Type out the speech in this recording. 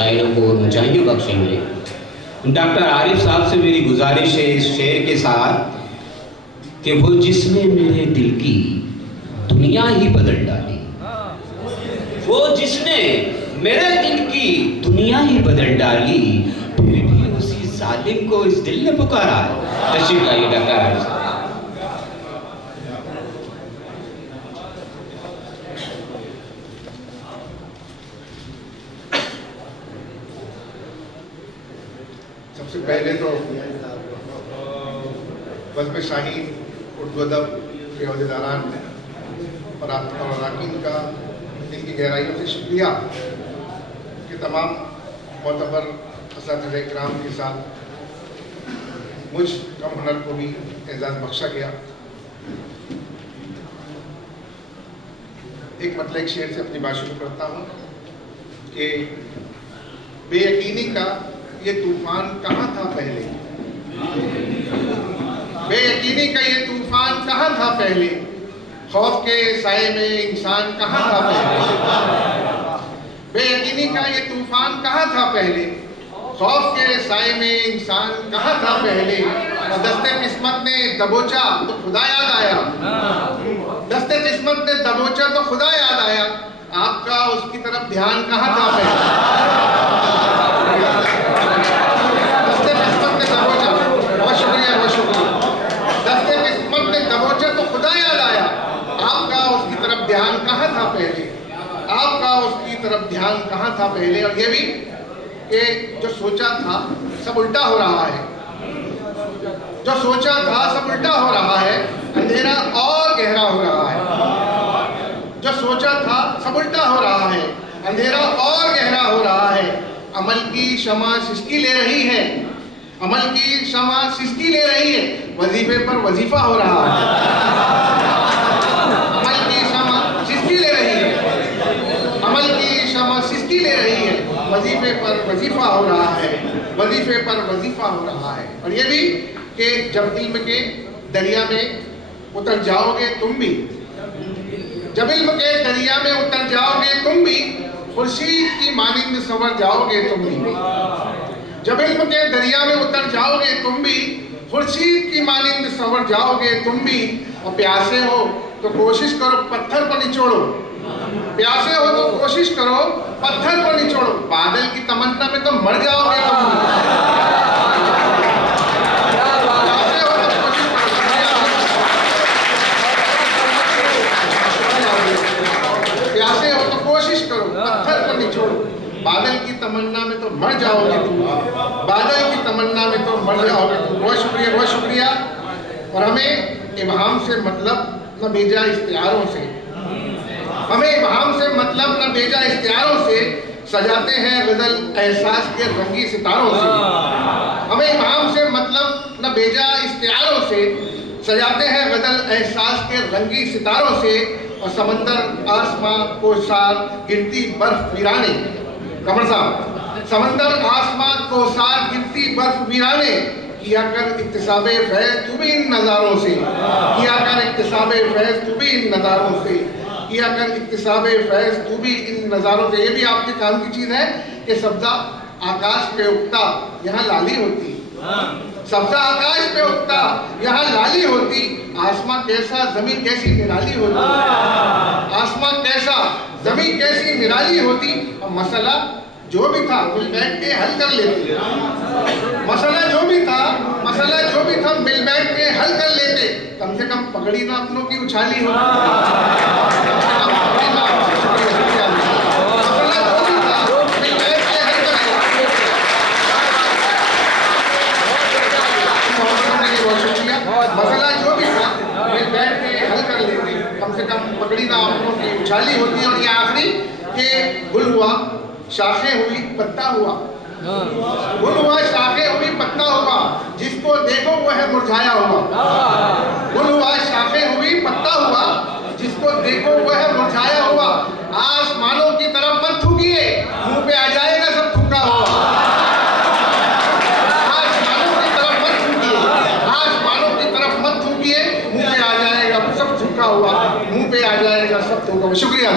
शायरों को और ऊंचाइयों बख्शे मिले। डॉक्टर आरिफ साहब से मेरी गुजारिश है इस शेर के साथ कि वो जिसने मेरे दिल की दुनिया ही बदल डाली, वो जिसने मेरे दिल की दुनिया ही बदल डाली, फिर भी उसी जालिम को इस दिल ने पुकारा है। तशरीफ लाइए डॉक्टर आरिफ साहब। सबसे पहले तो बज़्म शाहीन उर्दू अदब के अहदेदारान और आपका अरकान का दिल की गहराइयों से शुक्रिया कि तमाम मोतबर असातिज़ा इकराम के साथ मुझ कम हुनर को भी एजाज़ बख्शा गया। एक मतलब एक शेर से अपनी बात शुरू करता हूँ कि बेयकीनी का ये तूफान कहाँ था पहले, बेयकीनी का ये तूफान कहाँ था पहले, खौफ के साए में इंसान कहाँ था पहले, बेयकीनी का ये तूफान कहाँ था पहले, खौफ के साए में इंसान कहाँ था पहले। और दस्ते किस्मत ने दबोचा तो खुदा याद आया, दस्ते किस्मत ने दबोचा तो खुदा याद आया, आपका उसकी तरफ ध्यान कहाँ था पहले। दस्ते किस्मत ने दबोचा, बहुत शुक्रिया बहुत शुक्रिया। दस्ते किस्मत ने दबोचा तो खुदा याद आया, आपका उसकी तरफ ध्यान कहाँ था पहले, आपका उसकी तरफ ध्यान कहाँ था पहले। और ये भी कि जो सोचा था सब उल्टा हो रहा है, जो सोचा था सब उल्टा हो रहा है, अंधेरा और गहरा हो रहा है। जो सोचा था सब उल्टा हो रहा है, अंधेरा और गहरा हो रहा है। अमल की शमा सिसकी ले रही है, अमल की शमा सिसकी ले रही है, वजीफे पर वजीफा हो रहा है। अमल की शमा सिसकी ले रही है, अमल की शमा सिसकी ले रही है, वजीफे पर वजीफा हो रहा है, वजीफे पर वजीफा हो रहा है। और ये भी कि जब इल्म के दरिया में उतर जाओगे तुम भी, जब इल्म के दरिया में उतर जाओगे तुम भी, खुर्शीद की मानिंद संवर जाओगे तुम भी। जब इल्म के दरिया में उतर जाओगे तुम भी, खुर्शीद की मानिंद संवर जाओगे तुम भी। और प्यासे हो तो कोशिश करो पत्थर को निचोड़ो, प्यासे हो तो कोशिश करो पत्थर को निचोड़ो, बादल की तमन्ना में तो मर जाओगे तुम भी। प्यासे हो तो कोशिश करो पत्थर को निचोड़ो, बादल की तमन्ना में तो मर जाओगे तुम, बादल की तमन्ना में तो मर जाओगे तुम। बहुत शुक्रिया बहुत शुक्रिया। और हमें इबाहम से मतलब न भेजा इश्तिहारों से, हमें इबाहम से मतलब न भेजा इश्तिहारों से, सजाते हैं गजल एहसास के रंगी सितारों से। हमें इबाहम से मतलब न भेजा इश्तिहारों से, सजाते हैं गजल एहसास के रंगी सितारों से। और समंदर आसमां कोसार गिरती बर्फ वीराने, कमर साहब, समंदर आसमां कोसार गिरती बर्फ वीराने, किया कर इक्तिसाबे फैज़ तू भी इन नज़ारों से, किया कर इक्तिसाबे फैज़ तू भी इन नज़ारों से, किया कर इक्तिसाबे फैज़ तू भी इन नज़ारों से। ये भी आपके काम की चीज़ है कि सब्जा आकाश पे उगता यहाँ लाली होती, सब्जा आकाश पे उगता यहाँ लाली होती, आसमां कैसा जमीन कैसी निराली होती, आसमां कैसा जमीन कैसी निराली होती। और मसला जो भी था मिल बैठ के हल कर लेते, मसला जो भी था, मसला जो भी था मिल बैठ के हल कर लेते। कम से कम पगड़ी ना अपनों की उछाली होती, मसला जो भी था मिल बैठ के हल कर लेते, कम से कम पगड़ी ना अपनों की उछाली होती। और ये आखिरी के गुल हुआ शाखें हुई पत्ता हुआ, गुल हुआ शाखें हुई पत्ता हुआ, जिसको देखो वो है मुरझाया हुआ। गुल हुआ शाखें हुई पत्ता हुआ, जिसको देखो वो है मुरझाया हुआ। आसमानों की तरफ मत थूकिए, मुंह पे आ जाएगा सब थूका हुआ। आसमानों की तरफ मत थूकिए, आसमानों की तरफ मत थूकिए, मुंह पे आ जाएगा सब थूका हुआ, मुंह पे आ जाएगा सब थूका हुआ। शुक्रिया।